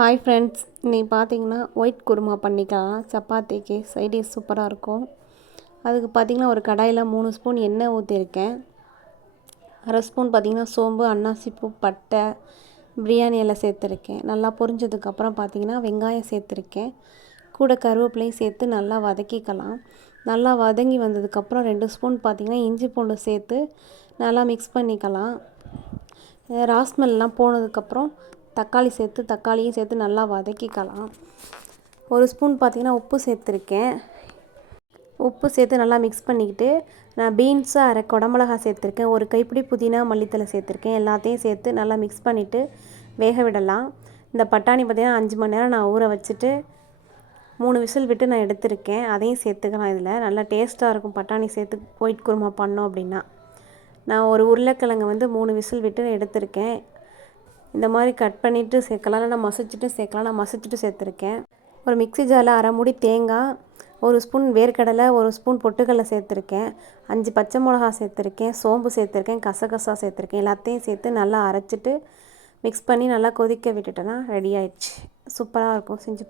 Hi friends இன்னைக்கு பார்த்தீங்கன்னா white kurma பண்ணிக்கலாம். சப்பாத்திக்கு சைடிஷ் சூப்பராக இருக்கும். அதுக்கு பார்த்தீங்கன்னா ஒரு கடாயில் மூணு ஸ்பூன் எண்ணெய் ஊற்றிருக்கேன் அரை ஸ்பூன் பார்த்திங்கன்னா சோம்பு அன்னாசிப்பூ பட்டை பிரியாணி எல்லாம் சேர்த்துருக்கேன். நல்லா பொரிஞ்சதுக்கப்புறம் பார்த்தீங்கன்னா வெங்காயம் சேர்த்துருக்கேன். கூட கருவேப்பிலையும் சேர்த்து நல்லா வதக்கிக்கலாம். நல்லா வதங்கி வந்ததுக்கப்புறம் ரெண்டு ஸ்பூன் பார்த்திங்கன்னா இஞ்சி பூண்டு சேர்த்து நல்லா மிக்ஸ் பண்ணிக்கலாம். ராஸ்மெல்லாம் போனதுக்கப்புறம் தக்காளி சேர்த்து தக்காளியும் சேர்த்து நல்லா வதக்கிக்கலாம். ஒரு ஸ்பூன் பார்த்திங்கன்னா உப்பு சேர்த்துருக்கேன். உப்பு சேர்த்து நல்லா மிக்ஸ் பண்ணிக்கிட்டு நான் பீன்ஸு அரை குடமிளகா சேர்த்துருக்கேன். ஒரு கைப்பிடி புதினா மல்லித்தலை சேர்த்துருக்கேன். எல்லாத்தையும் சேர்த்து நல்லா மிக்ஸ் பண்ணிவிட்டு வேக விடலாம். இந்த பட்டாணி பார்த்திங்கன்னா அஞ்சு மணி நேரம் நான் ஊற வச்சுட்டு மூணு விசில் விட்டு நான் எடுத்திருக்கேன். அதையும் சேர்த்துக்கலாம் இதில். நல்லா டேஸ்ட்டாக இருக்கும். பட்டாணி சேர்த்து ஒயிட் குருமா பண்ணோம் அப்படின்னா. நான் ஒரு உருளைக்கிழங்கு வந்து மூணு விசில் விட்டு எடுத்திருக்கேன். இந்த மாதிரி கட் பண்ணிவிட்டு சேர்க்கலாம். இல்லைனா மசிச்சுட்டு சேர்க்கலாம். நான் மசிச்சுட்டு சேர்த்துருக்கேன். ஒரு மிக்ஸி ஜாரில் அரை மூடி தேங்காய் ஒரு ஸ்பூன் வேர்க்கடலை ஒரு ஸ்பூன் பொட்டுக்கடலை சேர்த்துருக்கேன். அஞ்சு பச்சை மிளகா சேர்த்துருக்கேன். சோம்பு சேர்த்துருக்கேன். கசகசா சேர்த்துருக்கேன். எல்லாத்தையும் சேர்த்து நல்லா அரைச்சிட்டு மிக்ஸ் பண்ணி நல்லா கொதிக்க விட்டுட்டேன்னா ரெடி ஆயிடுச்சு. சூப்பராக இருக்கும். செஞ்சு